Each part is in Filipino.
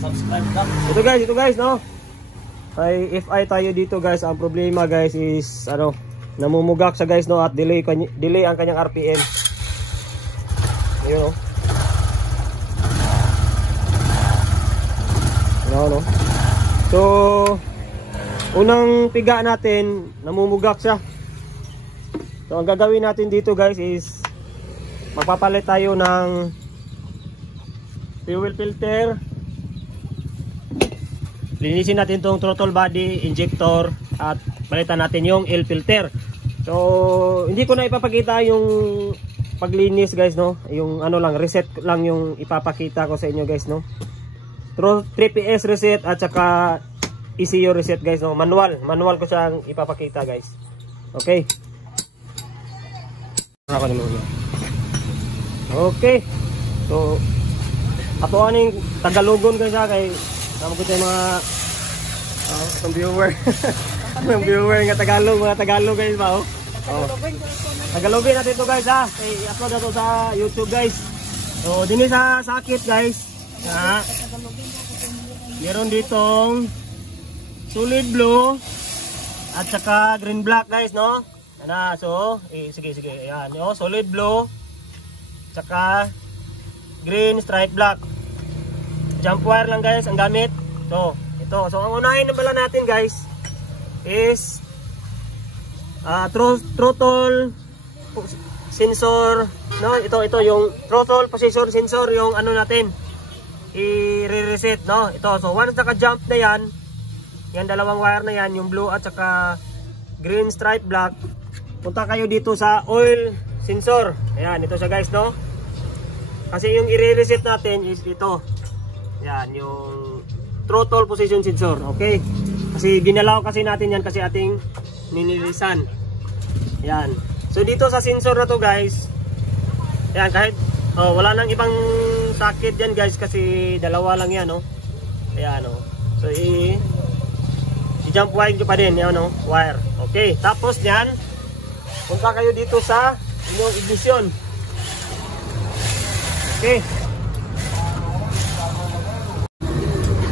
subscribe ka. Ito guys, no? Ay FI tayo dito guys. Ang problema guys is ano, namumugak siya guys, no, at delay ang kanyang RPM. Ayun, no. So unang piga natin, namumugak siya. So ang gagawin natin dito guys is magpapalit tayo ng fuel filter. Linisin natin tong throttle body, injector, at palitan natin yung air filter. So hindi ko na ipapakita yung paglinis guys, no. Yung ano lang, reset lang yung ipapakita ko sa inyo guys, no. 3PS reset at saka ECU reset guys, no. Manual ko siyang ipapakita guys. Okay. Okay. So ato aning Tagalogon guys, kay tama ko tayo mga itong viewer. Yung viewer nga mga Tagalog guys ba, Tagalogin natin ito guys, ha. I-upload na ito sa YouTube guys. So din sa sakit guys, meron ditong solid blue at saka green black guys, no. So sige ayan, no? Solid blue saka green stripe black. Jump wire lang guys ang gamit. So ito, so ang unahin na pala natin guys is throttle sensor, no. Ito yung throttle position sensor, yung ano natin i-reset, no. Ito, so once naka-jump na yan dalawang wire na yan, yung blue at saka green stripe black, punta kayo dito sa oil sensor. Ayan, ito siya guys, no. Kasi yung i-reset natin is ito. Yan, yung throttle position sensor. Okay? Kasi ginalaw kasi natin yan kasi ating ninilisan. Yan. So dito sa sensor na to guys, yan, kahit wala nang ibang sakit yan guys kasi dalawa lang yan, no. Ayan, no. So i-jump wire nyo pa din, yan, no, wire. Okay, tapos yan, punta kayo dito sa inyong ignition. Okay.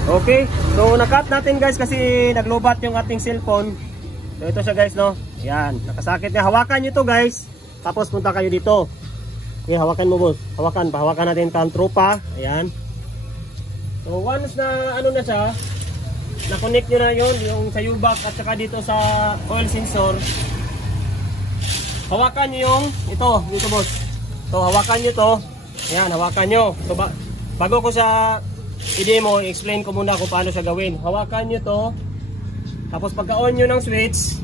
Okay, so na-cut natin guys kasi naglobat yung ating cellphone. So ito siya guys, no. Yan, nakasakit na. Hawakan nyo to guys. Tapos punta kayo dito. Okay, hawakan mo boss. Hawakan natin kang tropa. Ayan. So once na ano na siya, na-connect nyo na yun, yung sa U-back at saka dito sa oil sensor. Hawakan nyo yung dito boss. So hawakan nyo to. Ayan, hawakan nyo. So bago ko sa i-demo, i-explain ko muna kung paano siya gawin. Hawakan nyo to. Tapos pagka-on nyo ng switch,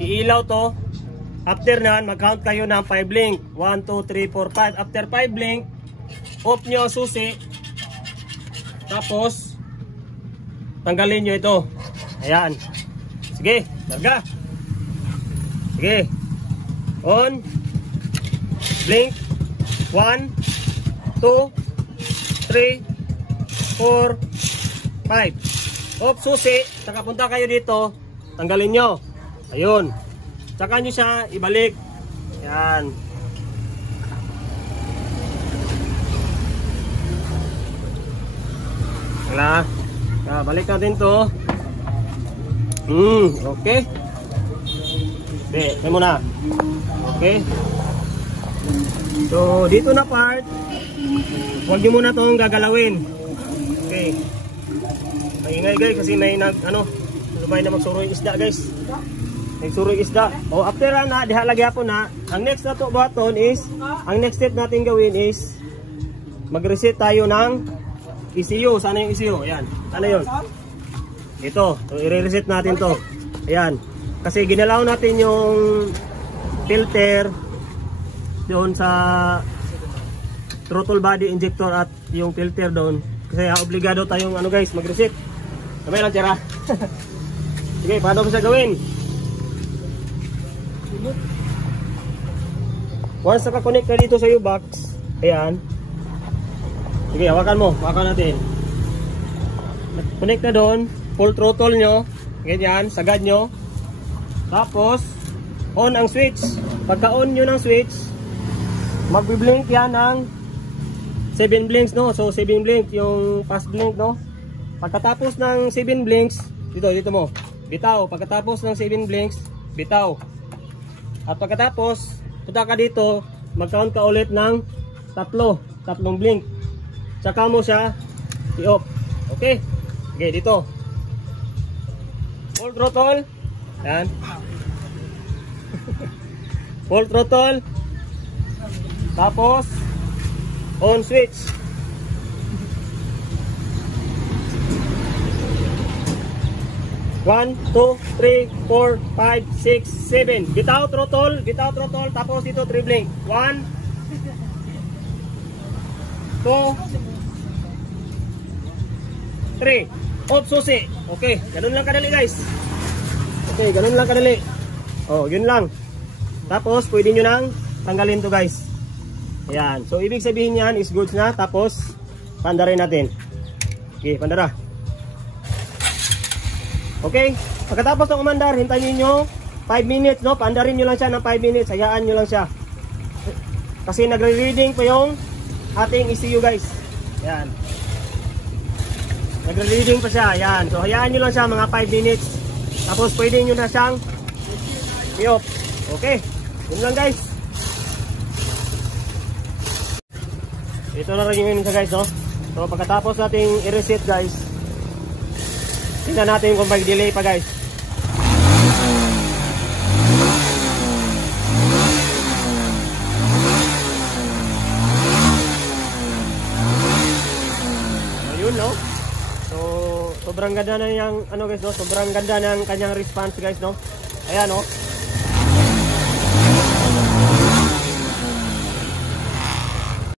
iilaw to. After nan, mag-count kayo ng 5 blink. 1, 2, 3, 4, 5. After 5 blink, off nyo ang susi. Tapos tanggalin nyo ito. Ayan. Sige, larga. Sige. On. Blink. 1, 2, 3, 4, 5. Off susi. Saka punta kayo dito. Tanggalin nyo. Ayun. Saka nyo siya ibalik. Ayan. Wala. Balik natin to. Okay. Okay, tayo muna. Okay. So, dito na part, huwag nyo muna itong gagalawin. Okay. Maingay guys kasi may lumay na magsuroy isda guys. Magsuroy isda. O after na, diha lagi po na. Ang next na to button is, ang next step natin gawin is, mag-reset tayo ng ECU. Sana yung ECU? Ayan. Ano yun? Ito. So, i-reset natin to. Ayan. Kasi ginalaw natin yung filter doon sa throttle body injector at yung filter doon. Kasi obligado tayong guys, mag-reset. Kamay lang tira. Sige, paano ko siya gawin? Once naka-connect ka dito sa U-box, ayan. Sige, hawakan mo. Hawakan natin. Connect na doon. Full throttle nyo. Ganyan, sagad nyo. Tapos, on ang switch. Pagka-on nyo ng switch, magbiblink yan ng 7 blinks, no? So 7 blink yung fast blink, no? Pagkatapos ng 7 blinks, dito mo, bitaw. Pagkatapos ng 7 blinks, bitaw. At pagkatapos, punta ka dito, mag-count ka ulit ng tatlong blink. Tsaka mo siya i-off. Okay? Okay, dito. Full throttle. Yan. Full throttle. Tapos on switch. One, two, three, 4, 5, 6, 7. Bitaw throttle, tapos dito 3 blink. 1, 2, 3. Off susi. Okay, ganun lang kadali guys. Okay, ganun lang kadali. Oh, yun lang. Tapos pwede nyo nang tanggalin to guys. Ayan. So ibig sabihin yan is goods na. Tapos pandarin natin. Okay, pandara. Okay, pagkatapos ng umandar, hintayin nyo 5 minutes, no? Pandarin nyo lang siya ng 5 minutes. Hayaan nyo lang siya. Kasi nagre-reading pa yung ating ECU guys. Ayan. Nagre-reading pa siya. Ayan. So hayaan nyo lang siya mga 5 minutes. Tapos pwede nyo na siyang i-off. Okay. Yun lang guys. Ito na rin yung siya guys, no? So pagkatapos nating i-reset guys, tingnan natin kung mag-delay pa guys. Ayun, no? So sobrang ganda na yung ano guys, no? Sobrang ganda ng kanyang response guys, no? Ayan, no?